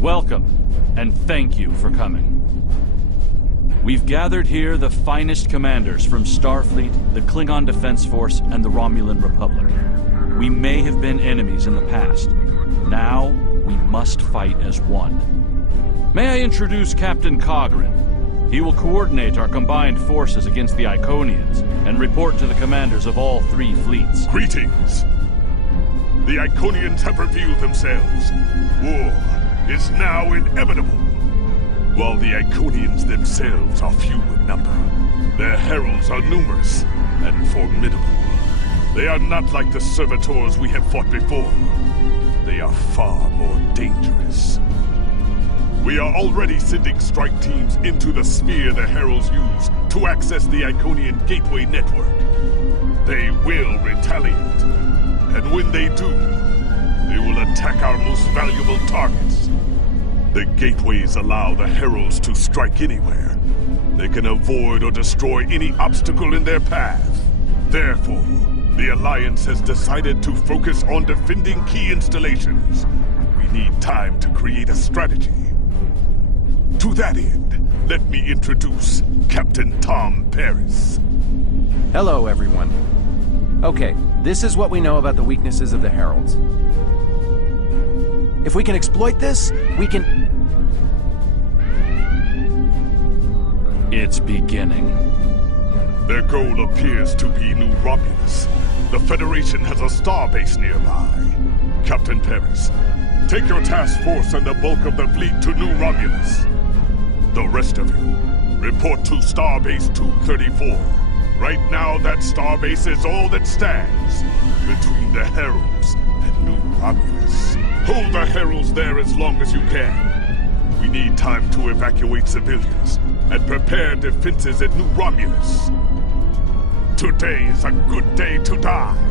Welcome, and thank you for coming. We've gathered here the finest commanders from Starfleet, the Klingon Defense Force, and the Romulan Republic. We may have been enemies in the past. Now, we must fight as one. May I introduce Captain Cogran? He will coordinate our combined forces against the Iconians and report to the commanders of all 3 fleets. Greetings. The Iconians have revealed themselves. War is now inevitable. While the Iconians themselves are few in number, their heralds are numerous and formidable. They are not like the servitors we have fought before. They are far more dangerous. We are already sending strike teams into the sphere the heralds use to access the Iconian gateway network. They will retaliate, and when they do, they will attack our most valuable targets. The gateways allow the heralds to strike anywhere. They can avoid or destroy any obstacle in their path. Therefore, the Alliance has decided to focus on defending key installations. We need time to create a strategy. To that end, let me introduce Captain Tom Paris. Hello, everyone. Okay, this is what we know about the weaknesses of the heralds. If we can exploit this, we can... It's beginning. Their goal appears to be New Romulus. The Federation has a starbase nearby. Captain Paris, take your task force and the bulk of the fleet to New Romulus. The rest of you, report to Starbase 234. Right now, that starbase is all that stands between the Heralds and New Romulus. Hold the Heralds there as long as you can. We need time to evacuate civilians and prepare defenses at New Romulus. Today is a good day to die.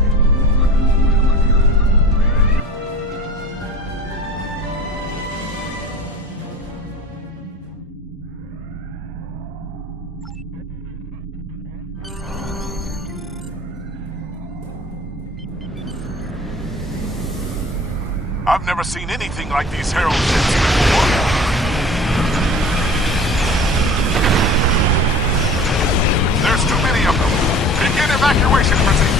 I've never seen anything like these herald ships before. There's too many of them. Begin evacuation procedures.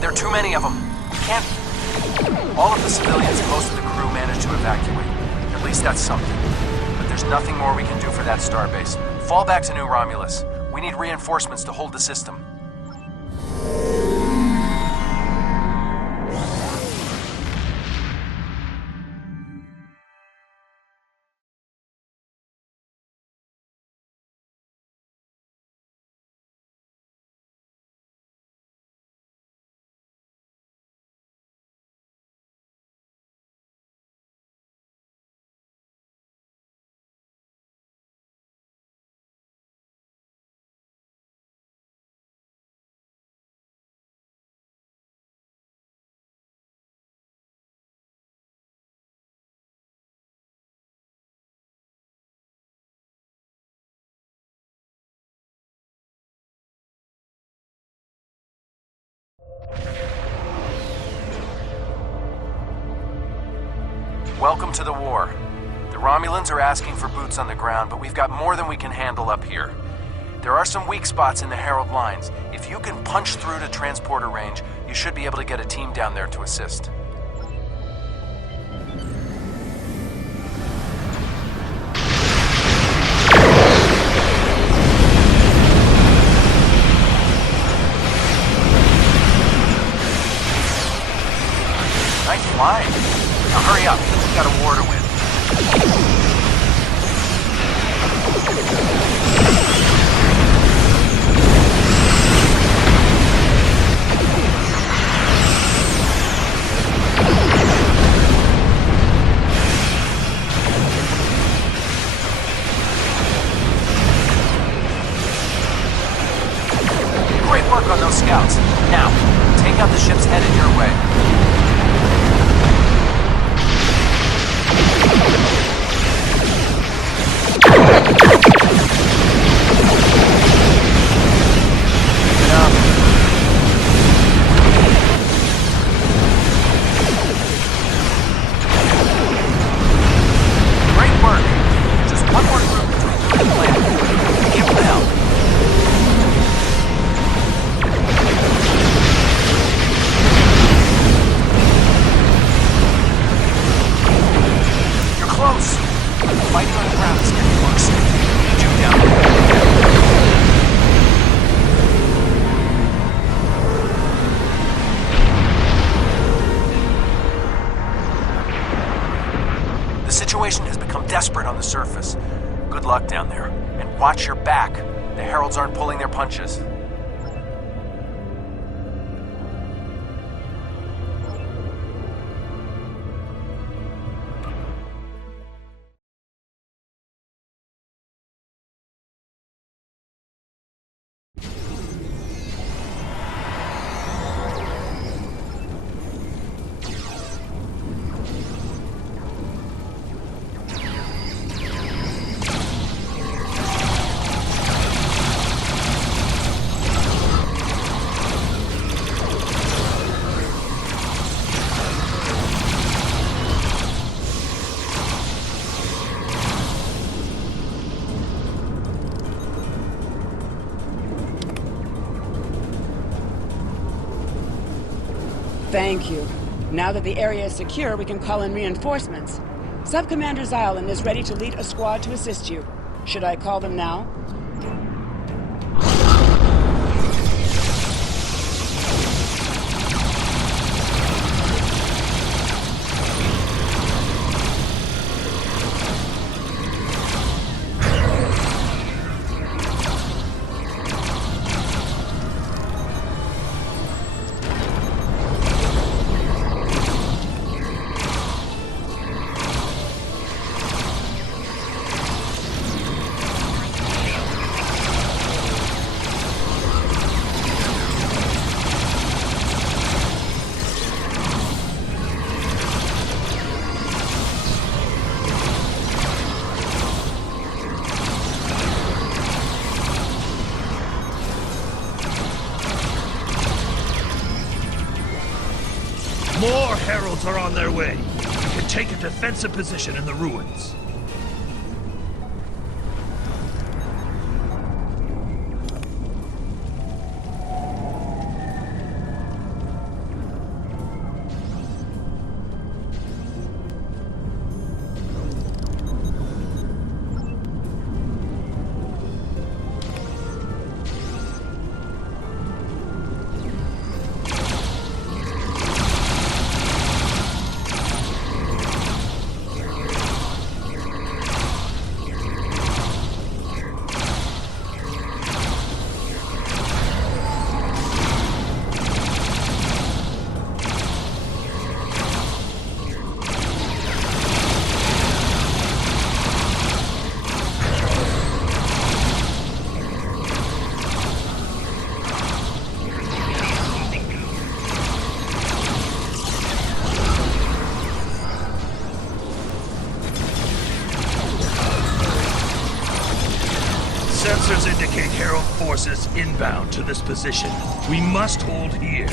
There are too many of them. We can't... All of the civilians and most of the crew managed to evacuate. At least that's something. But there's nothing more we can do for that starbase. Fall back to New Romulus. We need reinforcements to hold the system. Welcome to the war. The Romulans are asking for boots on the ground, but we've got more than we can handle up here. There are some weak spots in the Herald lines. If you can punch through to transporter range, you should be able to get a team down there to assist. Nice flying. Now hurry up. We've got a war to win. Great work on those scouts. Now, take out the ships headed your way. The situation has become desperate on the surface. Good luck down there. And watch your back. The Heralds aren't pulling their punches. Thank you. Now that the area is secure, we can call in reinforcements. Sub-Commander Zylan is ready to lead a squad to assist you. Should I call them now? More heralds are on their way. We can take a defensive position in the ruins. Sensors indicate Herald forces inbound to this position. We must hold here.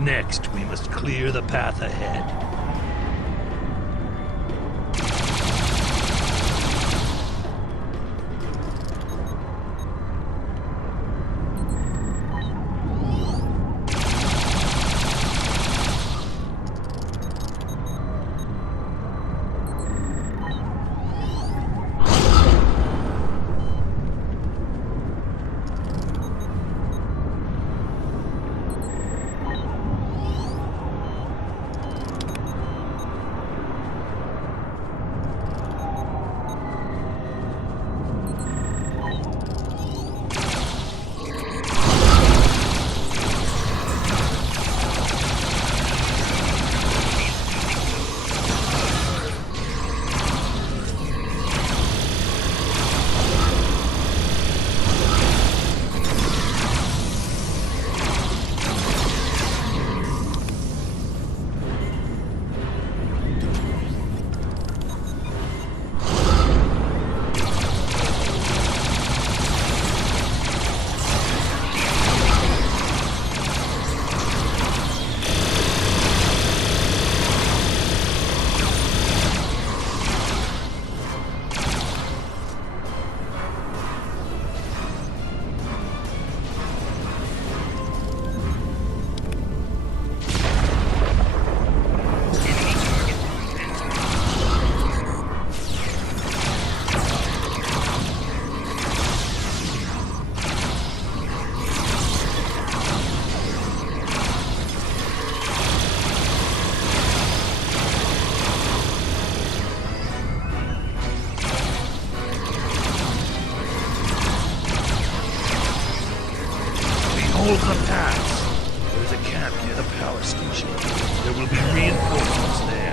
Next, we must clear the path ahead. Hold the pass. There's a camp near the power station. There will be reinforcements there.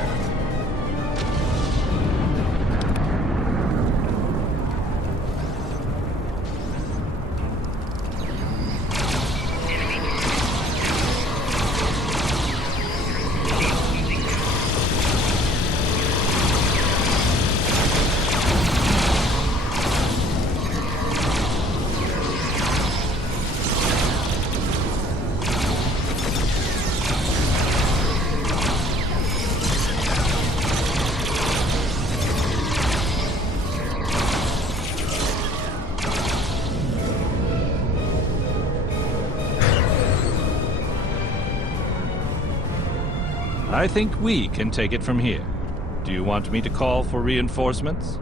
I think we can take it from here. Do you want me to call for reinforcements?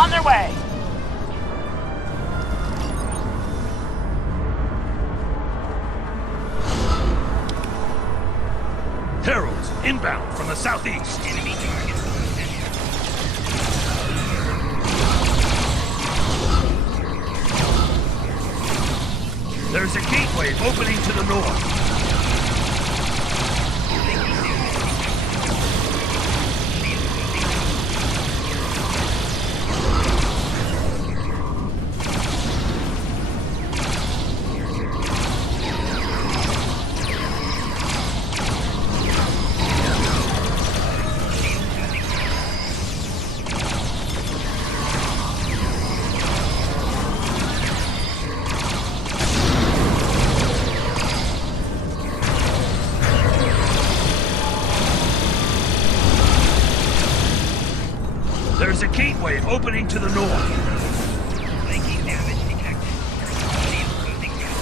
On their way! Heralds, inbound from the southeast. Enemy target. There's a gateway opening to the north. There's a gateway opening to the north. Linking damage detected. Shield losing ground.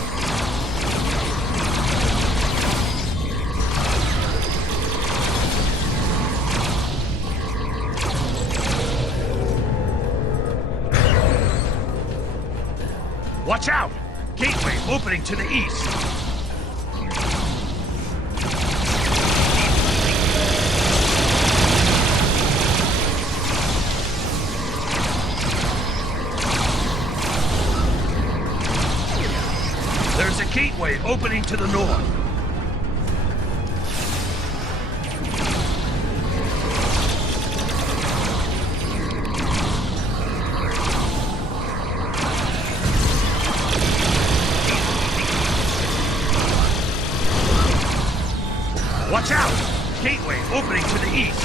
Watch out! Gateway opening to the east. There's a gateway opening to the north. Watch out! Gateway opening to the east.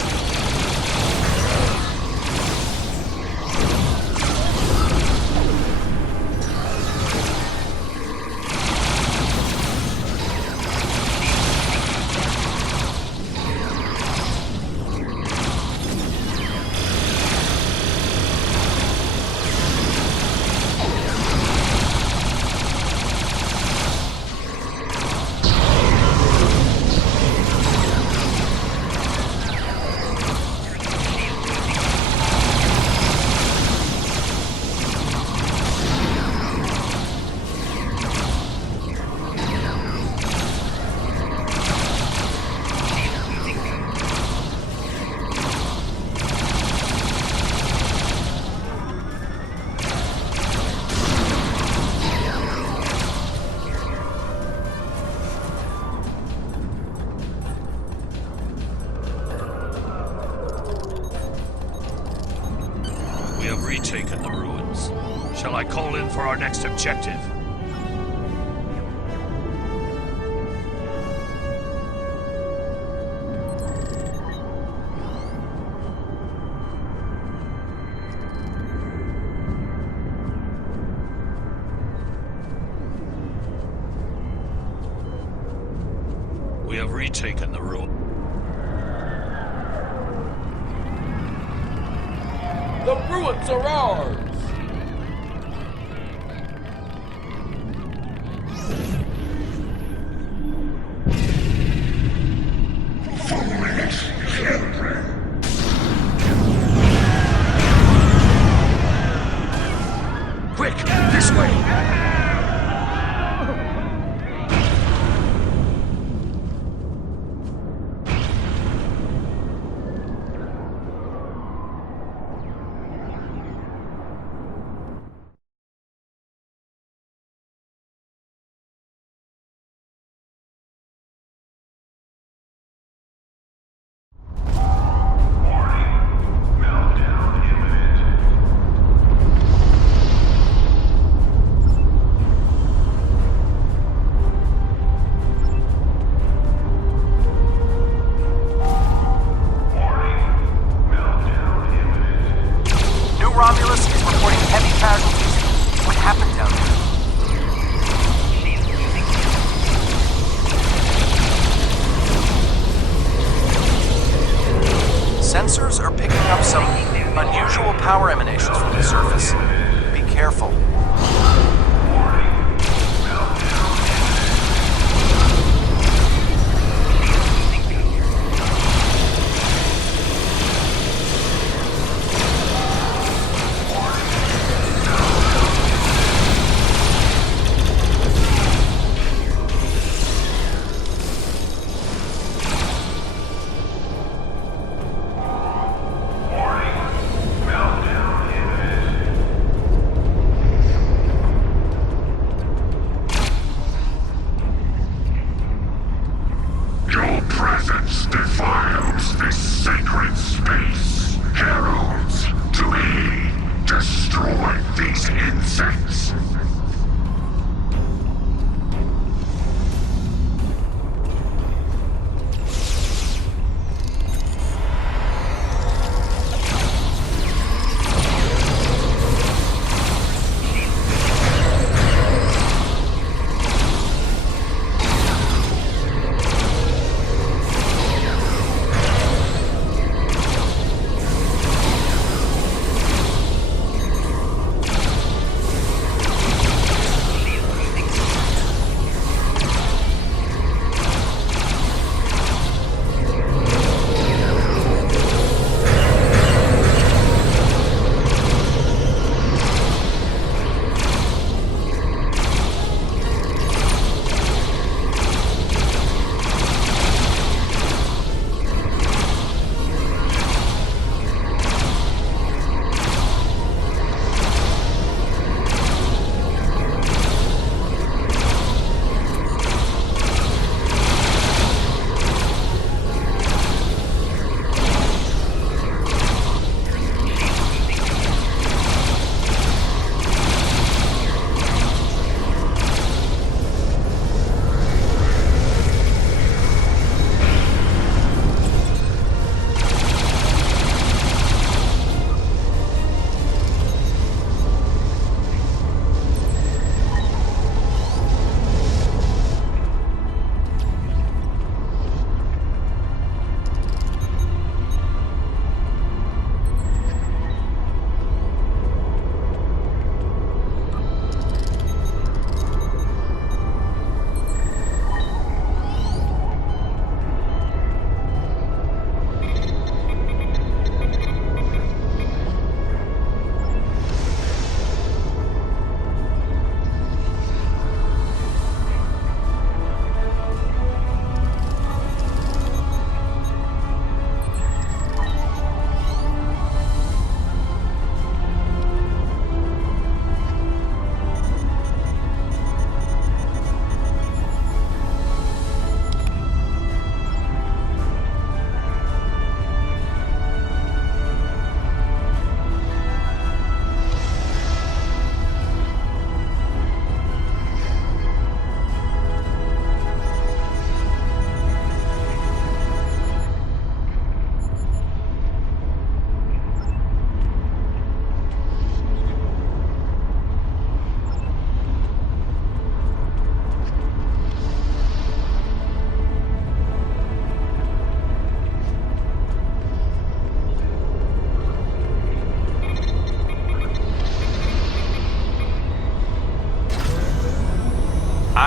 We have retaken the ruins. Shall I call in for our next objective? We have retaken the ruin. The ruins are ours! Quick, this way! Romulus is reporting heavy casualties. What happened down there? Sensors are picking up some unusual power emanations from the surface. Be careful.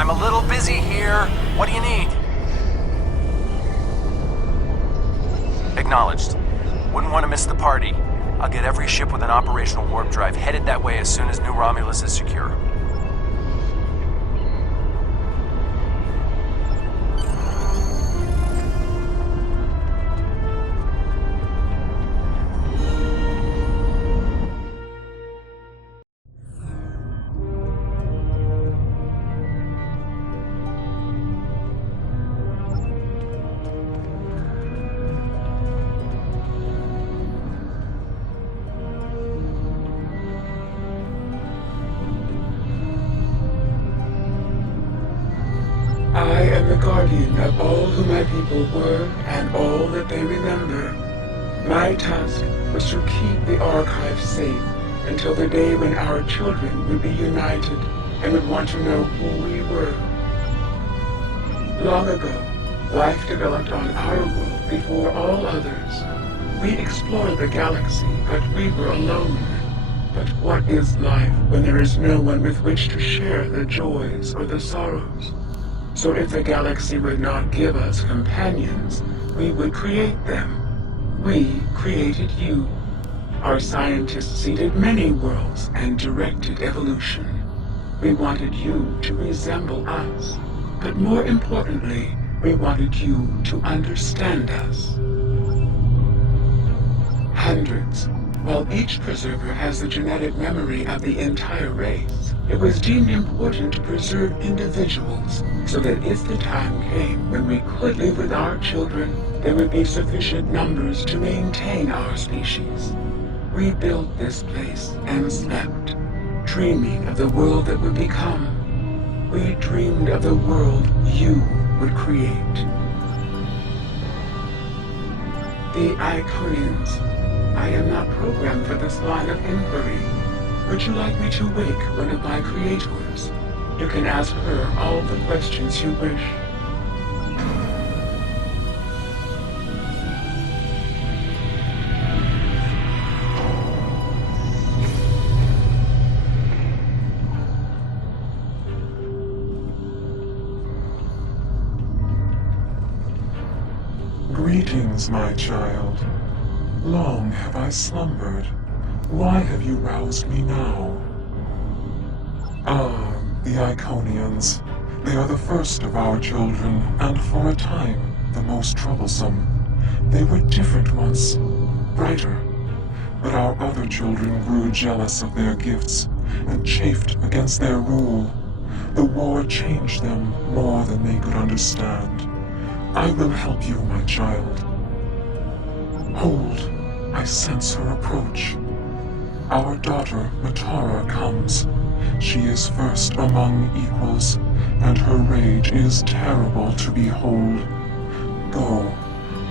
I'm a little busy here. What do you need? Acknowledged. Wouldn't want to miss the party. I'll get every ship with an operational warp drive headed that way as soon as New Romulus is secure. I am the guardian of all who my people were and all that they remember. My task was to keep the archive safe until the day when our children would be united and would want to know who we were. Long ago, life developed on our world before all others. We explored the galaxy, but we were alone. But what is life when there is no one with which to share the joys or the sorrows? So if the galaxy would not give us companions, we would create them. We created you. Our scientists seeded many worlds and directed evolution. We wanted you to resemble us. But more importantly, we wanted you to understand us. Hundreds. While each preserver has the genetic memory of the entire race, it was deemed important to preserve individuals so that if the time came when we could live with our children, there would be sufficient numbers to maintain our species. We built this place and slept, dreaming of the world that would become. We dreamed of the world you would create. The Iconians. I am not programmed for this line of inquiry. Would you like me to wake one of my creators? You can ask her all the questions you wish. Greetings, my child. Long have I slumbered. Why have you roused me now? Ah, the Iconians. They are the first of our children, and for a time, the most troublesome. They were different once, brighter. But our other children grew jealous of their gifts, and chafed against their rule. The war changed them more than they could understand. I will help you, my child. Hold. I sense her approach. Our daughter, Matara, comes. She is first among equals, and her rage is terrible to behold. Go.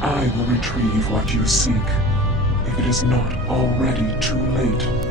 I will retrieve what you seek, if it is not already too late.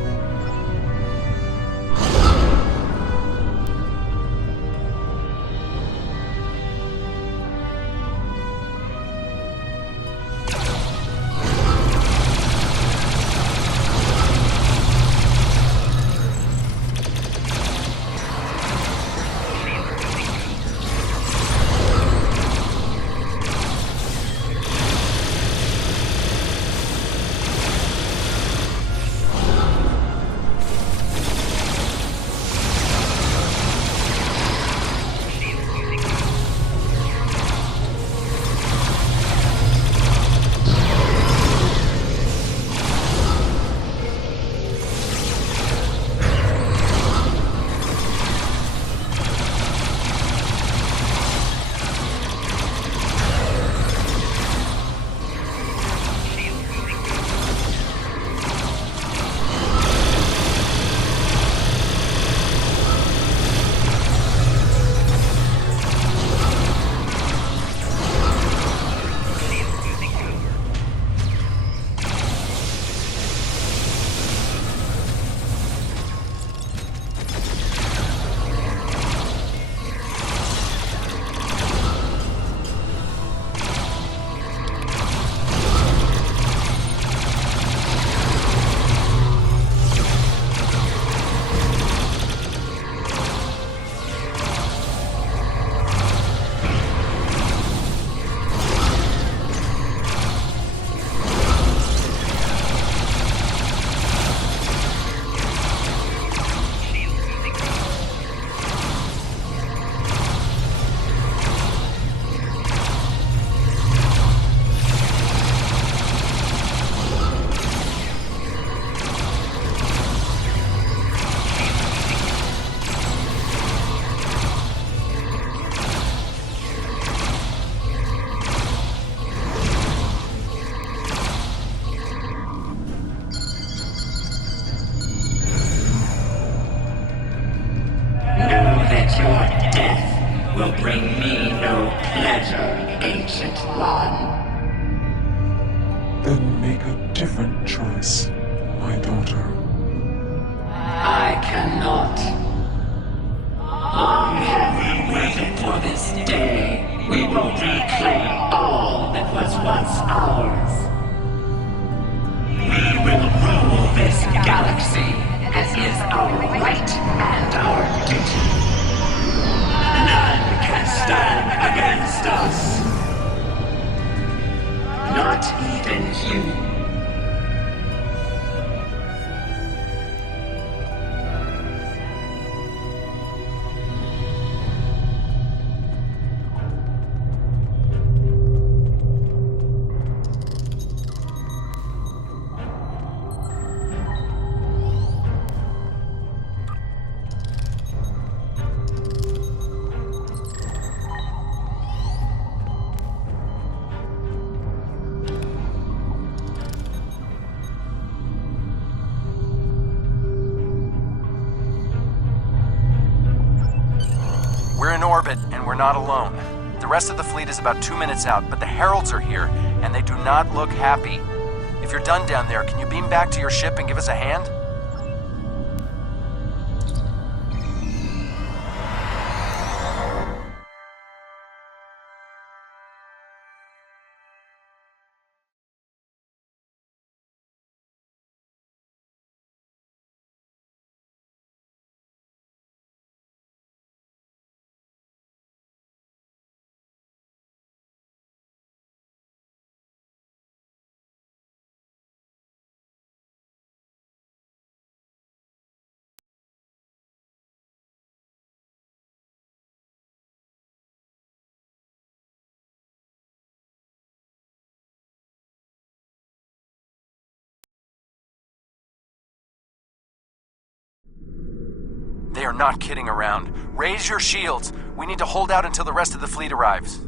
Then make a different choice, my daughter. I cannot. Long have we waited for this day. We will reclaim all that was once ours. We will rule this galaxy as is our right and our duty. None can stand against us. Not even you. We're in orbit, and we're not alone. The rest of the fleet is about 2 minutes out, but the Heralds are here, and they do not look happy. If you're done down there, can you beam back to your ship and give us a hand? They are not kidding around. Raise your shields. We need to hold out until the rest of the fleet arrives.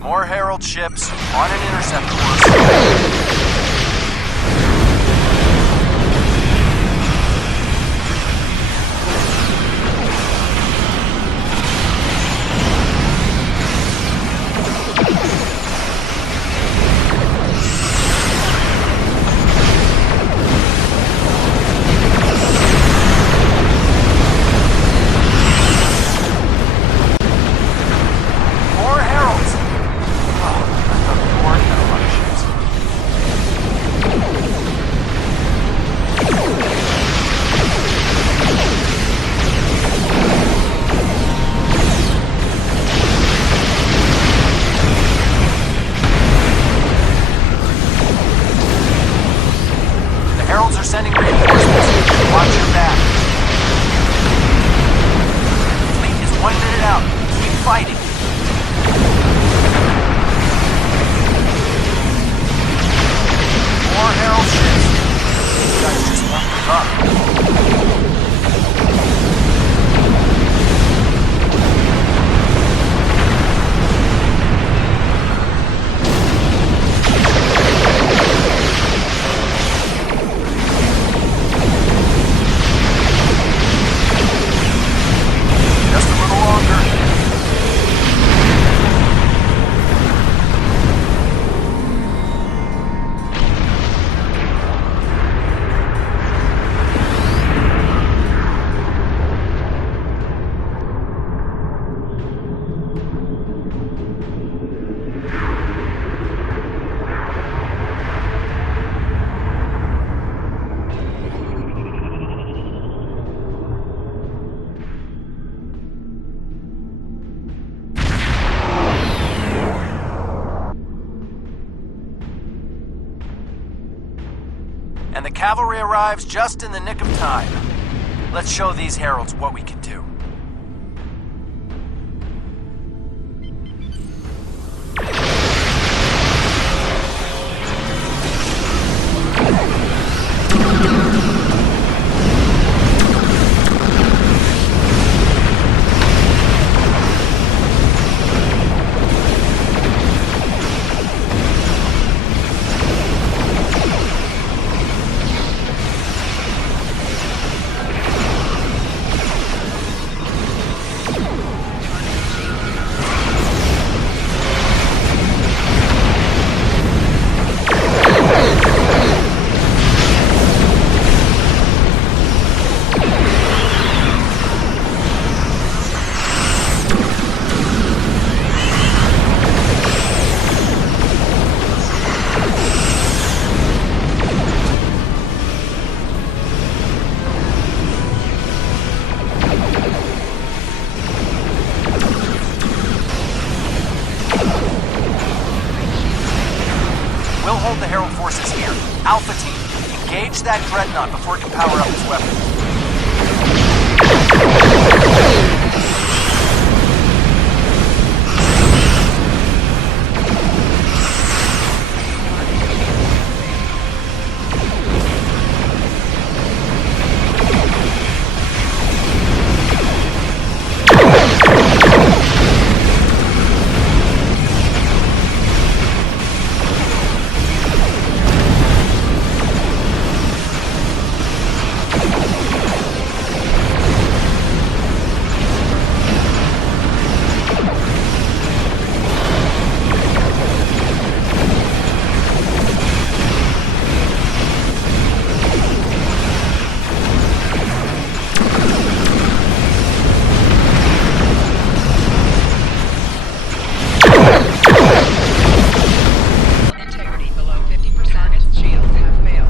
More Herald ships on an intercept course. Sending reinforcements. Watch your back. Fleet is 1 minute out. Keep fighting. More Herald ships. You guys just won't give up. And the cavalry arrives just in the nick of time. Let's show these Heralds what we can do. hold the Herald forces here. Alpha Team, engage that dreadnought before it can power up its weapons. Integrity below 50%. Shields have failed.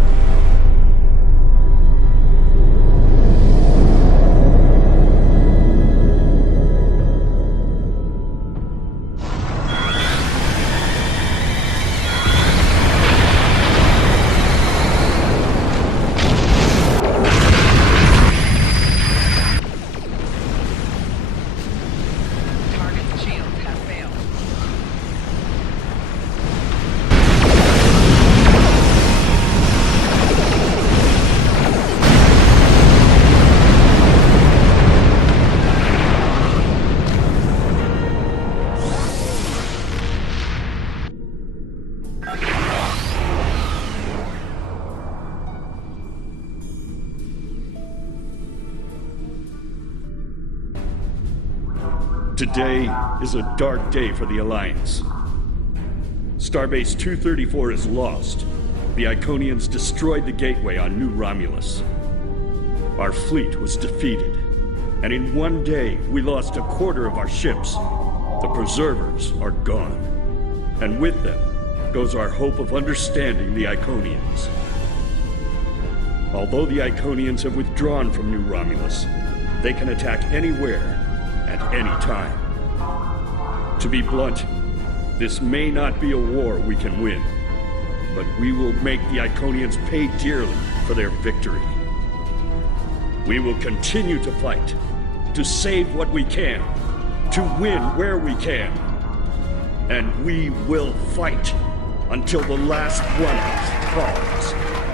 Target's shields have failed. Today is a dark day for the Alliance. Starbase 234 is lost. The Iconians destroyed the gateway on New Romulus. Our fleet was defeated, and in one day we lost a quarter of our ships. The Preservers are gone, and with them goes our hope of understanding the Iconians. Although the Iconians have withdrawn from New Romulus, they can attack anywhere, at any time. To be blunt, this may not be a war we can win, but we will make the Iconians pay dearly for their victory. We will continue to fight, to save what we can, to win where we can. And we will fight until the last one of us falls.